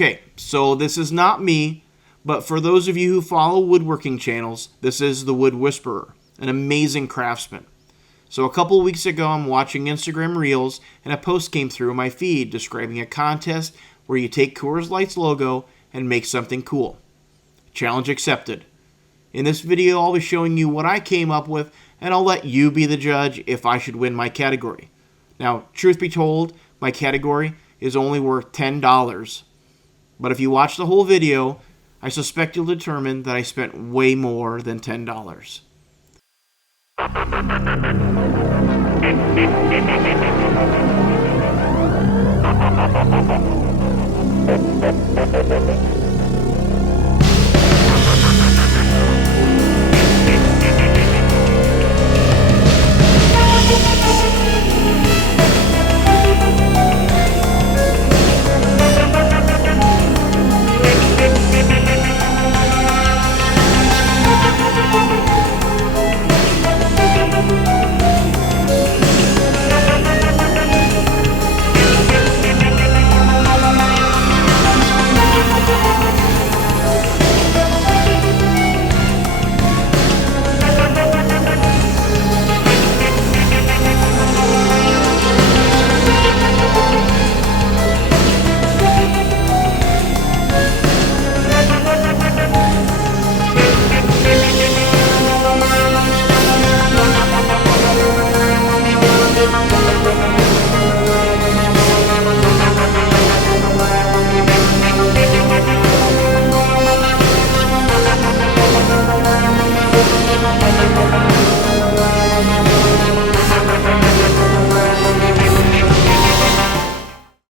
Okay, so this is not me, but for those of you who follow woodworking channels, this is the Wood Whisperer, an amazing craftsman. So a couple weeks ago, I'm watching Instagram Reels, and a post came through my feed describing a contest where you take Coors Light's logo and make something cool. Challenge accepted. In this video, I'll be showing you what I came up with, and I'll let you be the judge if I should win my category. Now, truth be told, my category is only worth $10. But if you watch the whole video, I suspect you'll determine that I spent way more than $10.